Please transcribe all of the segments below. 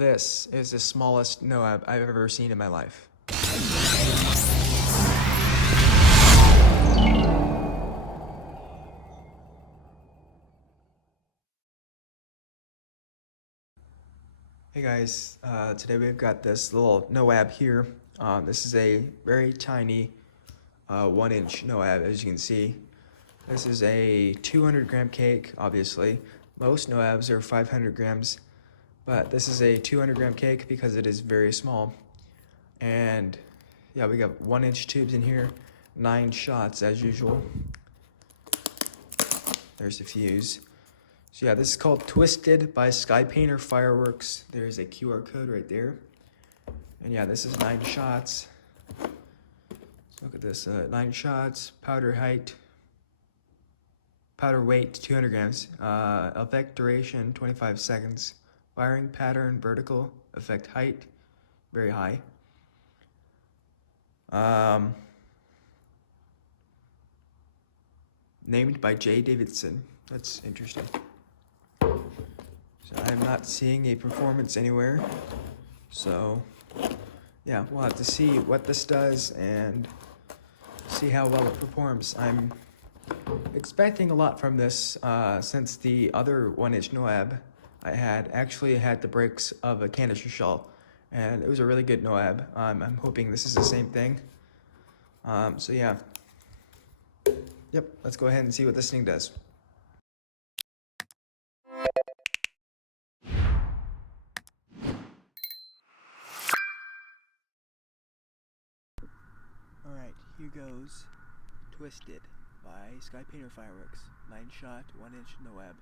This is the smallest NOAB I've ever seen in my life. Hey guys, today we've got this little NOAB here. This is a very tiny 1-inch NOAB, as you can see. This is a 200 gram cake, obviously. Most NOABs are 500 grams, but this is a 200 gram cake because it is very small. And yeah, we got 1-inch tubes in here, 9 shots as usual. There's the fuse. So yeah, this is called Twisted by Sky Painter Fireworks. There's a QR code right there. And yeah, this is 9 shots. So look at this, 9 shots, powder weight 200 grams, effect duration 25 seconds, firing pattern vertical, effect height very high. Named by J. Davidson. That's interesting. So I'm not seeing a performance anywhere. So yeah, we'll have to see what this does and see how well it performs. I'm expecting a lot from this since the other 1-inch NOAB I had actually had the brakes of a canister shell, and it was a really good NOAB. I'm hoping this is the same thing. So yeah. Yep, let's go ahead and see what this thing does. Alright, here goes Twisted by Sky Painter Fireworks. 9-shot, 1-inch NOAB.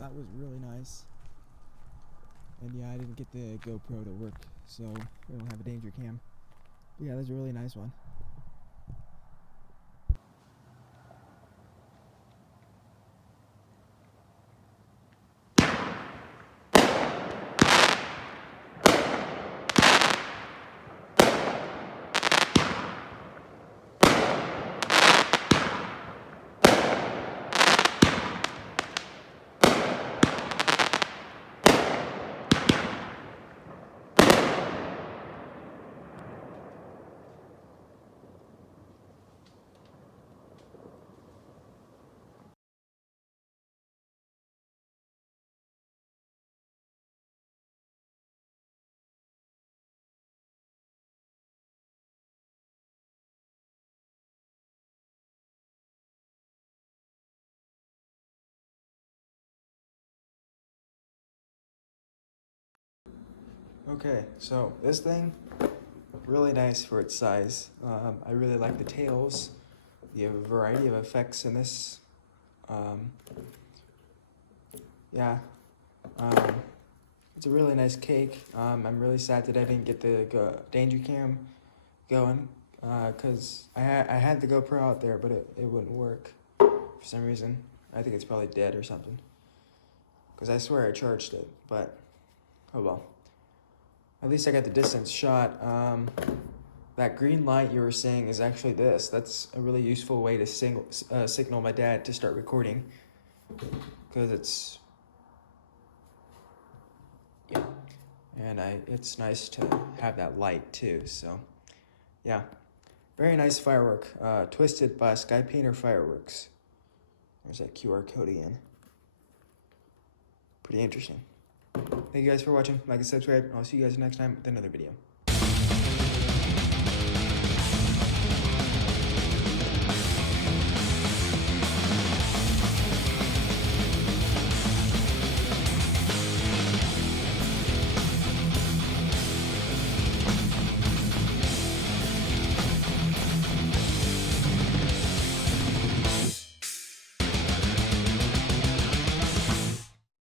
That was really nice. And yeah, I didn't get the GoPro to work, so we don't have a danger cam. But yeah, that's a really nice one. Okay, so this thing, really nice for its size. I really like the tails. You have a variety of effects in this. Yeah, it's a really nice cake. I'm really sad that I didn't get the danger cam going, because I had the GoPro out there, but it wouldn't work for some reason. I think it's probably dead or something, because I swear I charged it, but oh well. At least I got the distance shot. That green light you were saying is actually this. That's a really useful way to signal my dad to start recording, because it's, yeah, and it's nice to have that light too. So yeah, very nice firework. Twisted by Sky Painter Fireworks. There's that QR code again. Pretty interesting. Thank you guys for watching. Like and subscribe, and I'll see you guys next time with another video.